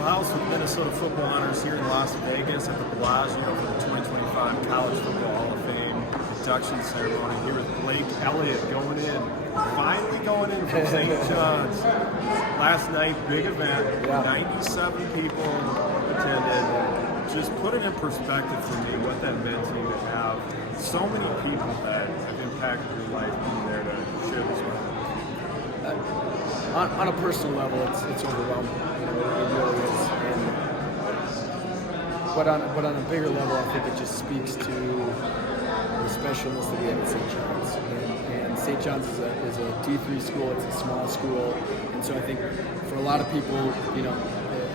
House with Minnesota football honors here in Las Vegas at the Bellagio for the 2025 College Football Hall of Fame induction ceremony here with Blake Elliott finally going in from St. John's. Last night, big event, 97 people attended. Just put it in perspective for me what that meant to you to have so many people that have impacted your life being there to share this with you. On a personal level, it's overwhelming. You know, it really is. But on a bigger level, I think it just speaks to the specialness that we have at St. John's. And St. John's is a D3 school. It's a small school, and so I think for a lot of people, you know,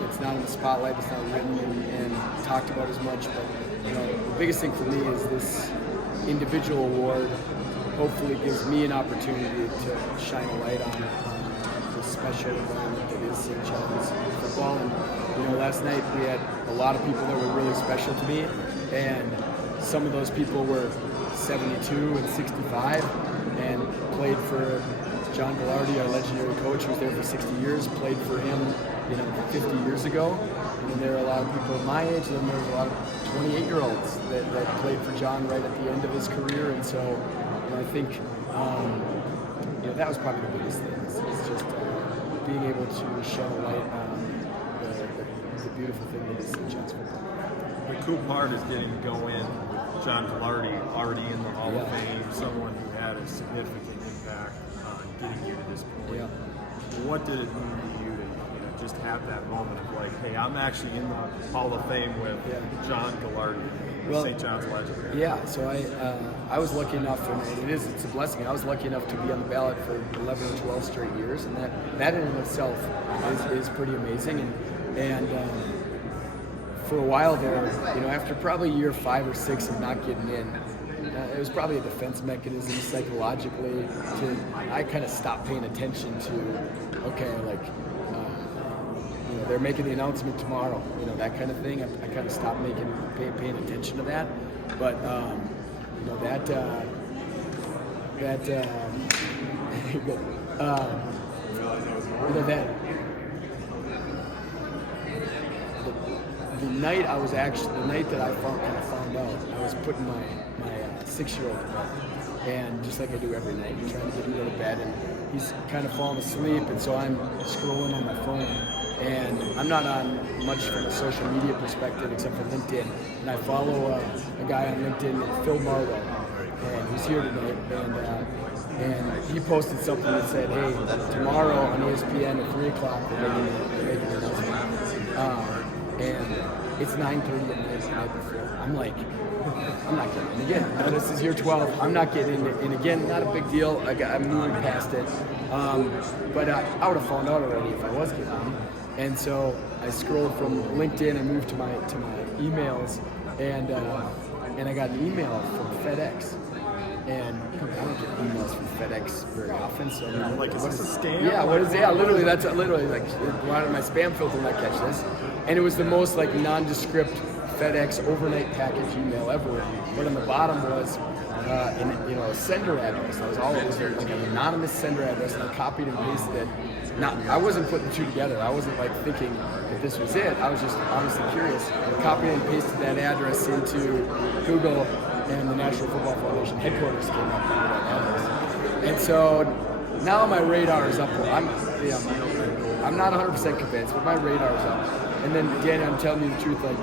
it's not in the spotlight. It's not written and talked about as much. But you know, the biggest thing for me is this individual award. Hopefully, gives me an opportunity to shine a light on the special environment that is St. John's football. And you know, last night we had a lot of people that were really special to me, and some of those people were 72 and 65 and played for John Gallardi, our legendary coach, who was there for 60 years, played for him, you know, 50 years ago. And then there are a lot of people my age, and then there was a lot of 28-year-olds that played for John right at the end of his career. And so, you know, I think, you know, that was probably the biggest thing. It's just being able to shed a light on the beautiful thing that is St. John's football. The cool part is getting to go in with John Gallardi already in the Hall of Fame, someone who had a significant impact on getting you to this point. Yeah. What did it mean to you to just have that moment of like, hey, I'm actually in the Hall of Fame with John Gallardi, St. John's legend? Yeah, so I was lucky enough, and it's a blessing. I was lucky enough to be on the ballot for 11 or 12 straight years, and that in and of itself is pretty amazing. And for a while there, you know, after probably year 5 or 6 of not getting in, it was probably a defense mechanism psychologically I kind of stopped paying attention to, okay, like, you know, they're making the announcement tomorrow, you know, that kind of thing. I kind of stopped paying attention to that. But, you know, the night that I found out, I was putting my 6-year-old to bed, and just like I do every night, I'm trying to get him to go to bed, and he's kind of falling asleep, and so I'm scrolling on my phone, and I'm not on much from a social media perspective except for LinkedIn, and I follow a guy on LinkedIn, Phil Marlowe, and he's here tonight, and he posted something that said, hey, tomorrow on ESPN at 3 o'clock, they're making an announcement. And it's 9:30 at night the night before. I'm like, I'm not getting in again. Now, this is year 12. I'm not getting in again. Not a big deal. I'm moving past it. But I would have found out already if I was getting in. And so I scrolled from LinkedIn and moved to my emails, and I got an email from FedEx. And I don't get emails from FedEx very often, so I'm like, is this a scam? Yeah, what is? Yeah, literally, that's literally like go out of my spam filter and I catch this, and it was the most like nondescript FedEx overnight package email ever. But on the bottom was, a sender address. That was all it was, like an anonymous sender address, and I copied and pasted it. I wasn't putting the two together. I wasn't like thinking that this was it. I was just honestly curious. I copied and pasted that address into Google, and the National Football Foundation headquarters came up under that address. And so now my radar is up. I'm not 100% convinced, but my radar is up. And then, Daniel, I'm telling you the truth, like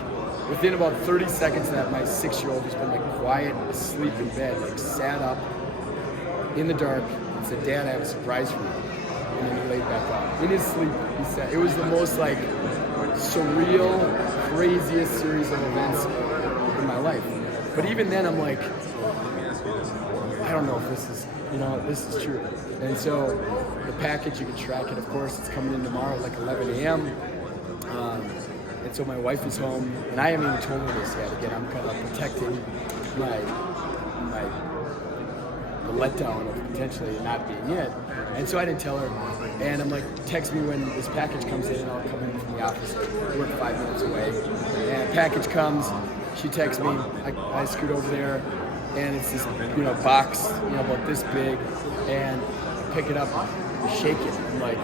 within about 30 seconds of that, my 6-year-old has been like quiet, asleep in bed, like sat up in the dark and said, Dad, I have a surprise for you. And then he laid back up. In his sleep, he said, it was the most like surreal, craziest series of events in my life. But even then, I'm like, I don't know if this is true. And so the package, you can track it, of course. It's coming in tomorrow at like 11 a.m. And so my wife is home, and I haven't even told her this yet. Again, I'm kind of protecting the letdown of potentially not being it. And so I didn't tell her. And I'm like, text me when this package comes in, and I'll come in from the office. We're 5 minutes away. And the package comes. She texts me, I scoot over there, and it's this, box, about this big, and I pick it up, and shake it. I'm like,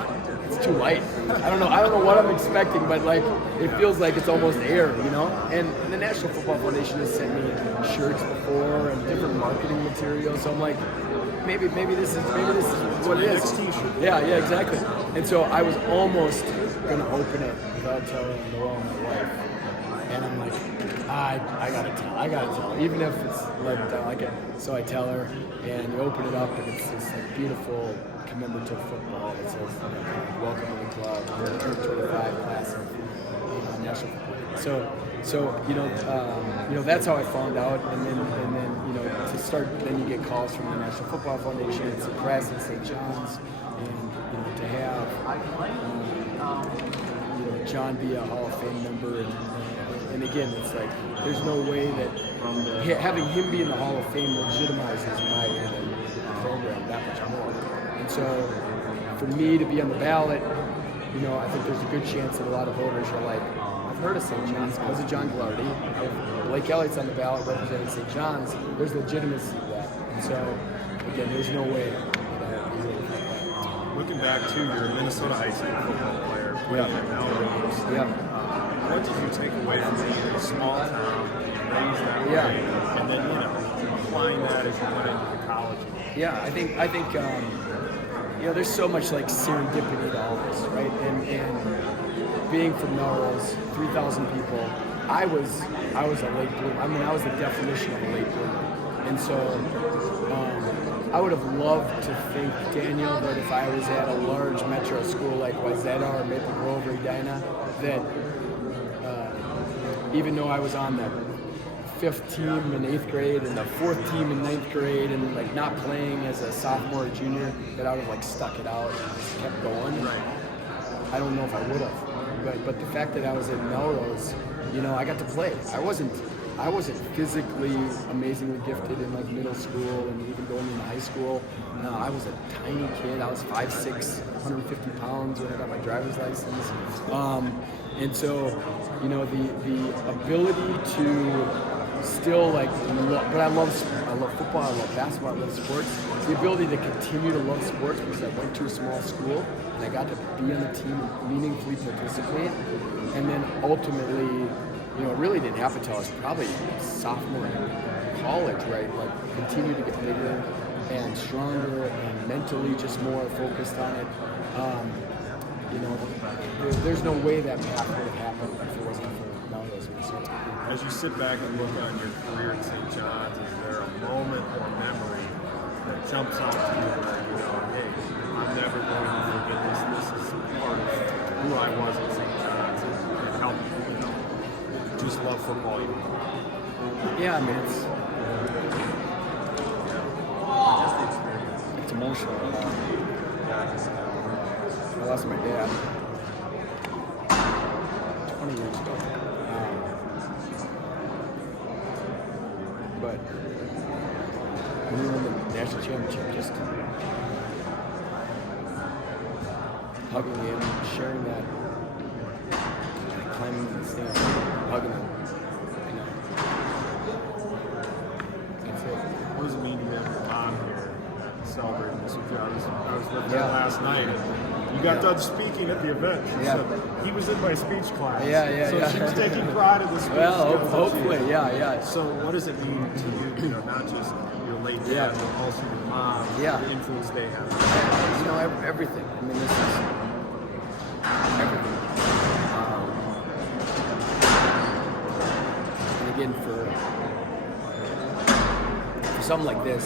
it's too light. I don't know what I'm expecting, but like it feels like it's almost air, you know. And the National Football Foundation has sent me shirts before and different marketing materials. So I'm like, maybe this is what it is. Next T-shirt. Yeah, exactly. And so I was almost gonna open it without telling Noelle, my wife. And I'm like, I gotta tell her, even if it's like I like it. So I tell her, and you open it up, and it's this like beautiful commemorative football that says, "Welcome to the club, 2025 class of national football." So that's how I found out, and then to start, then you get calls from the National Football Foundation, it's a press in St. John's, and to have John be a Hall of Fame member, and again, it's like there's no way that having him be in the Hall of Fame legitimizes my program that much more. And so, for me to be on the ballot, I think there's a good chance that a lot of voters are like, I've heard of St. John's because of John Glardy. If Blake Elliott's on the ballot representing St. John's, there's legitimacy to that. And so, again, there's no way Looking back to your Minnesota high school football player, what did you take away from being in a small town, raised that way, and then applying that as you went into the college? Yeah, I think there's so much like serendipity to all this, right? And being from Melrose, 3,000 people, I was a late bloomer. I mean, I was the definition of a late bloomer, and so I would have loved to think, Daniel, that if I was at a large metro school like Wayzata or Maple Grove or Edina, that even though I was on the 5th team in 8th grade and the 4th team in 9th grade and like not playing as a sophomore or junior, that I would have like stuck it out and just kept going. Right. I don't know if I would have, but the fact that I was in Melrose, I got to play. I wasn't physically amazingly gifted in like middle school and even going into high school. No, I was a tiny kid. I was 5'6", 150 pounds when I got my driver's license. And so, the ability to still but I love football, I love basketball, I love sports. The ability to continue to love sports because I went to a small school and I got to be on the team and meaningfully participate. And then ultimately, it really didn't happen until I was probably sophomore in college, right? Like continue to get bigger and stronger and mentally just more focused on it. There's no way that path would have happened if it wasn't for Melrose, Minnesota. As you sit back and look on your career at St. John's, is there a moment or memory that jumps out to you where you go, hey, I'm never going to forget this. This is part of who I was at St. John's, and it helped me, just love football even more. Yeah, I mean, it's emotional. I lost my dad 20 years ago. But when we won the national championship, just hugging him, sharing that, climbing the stand, hugging him. That's it. What does it mean to have your mom here celebrating this with you? I was with her last night, and you got done speaking at the event. She said he was in my speech class. So she was taking pride in the speech. Well, hopefully, yeah. So what does it mean to you, not just your late dad, but also your mom, the influence they have? Everything. I mean, this is everything. And again, for something like this,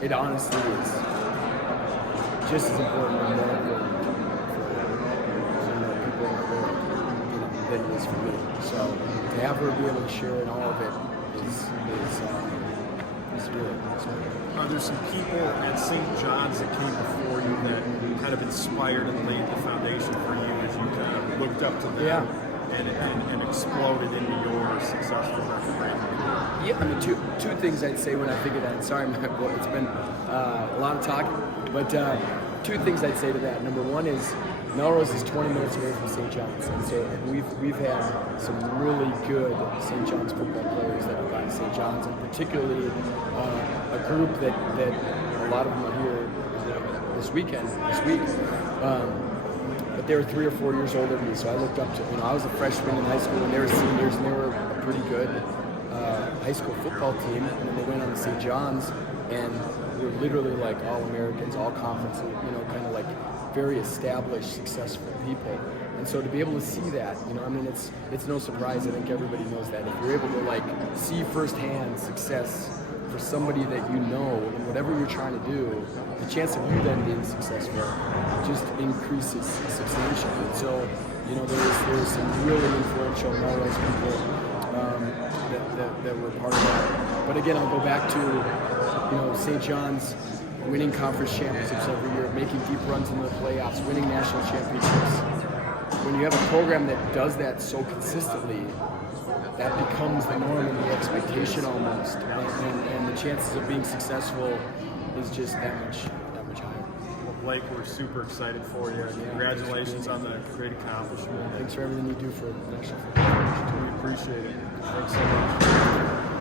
it honestly is just as important and more important for people in the world, than it is for me. So to have her be able to share in all of it is really special. Are there some people at St. John's that came before you that kind of inspired and laid the foundation for you as you kind of looked up to them and exploded into your successful career? Yeah, I mean, two things I'd say when I think of that. Sorry, it's been a lot of talking, but two things I'd say to that. Number one is Melrose is 20 minutes away from St. John's, and so we've had some really good St. John's football players that have gotten St. John's, and particularly a group that a lot of them are here this week. But they were 3 or 4 years older than me, so I looked up to, I was a freshman in high school and they were seniors, and they were a pretty good high school football team, and then they went on to St. John's, and we were literally like all Americans, all conference, kind of like very established, successful people. And so to be able to see that, it's no surprise. I think everybody knows that. If you're able to like see firsthand success for somebody that you know, and whatever you're trying to do, the chance of you then being successful just increases substantially. And so, there was some really influential Melrose people that were part of that. But again, I'll go back to, St. John's winning conference championships every year, making deep runs in the playoffs, winning national championships. When you have a program that does that so consistently, that becomes the norm and the expectation almost, and the chances of being successful is just that much higher. Well, Blake, we're super excited for you. Congratulations on the great accomplishment. Thanks for everything you do for national football. We appreciate it. Thanks so much.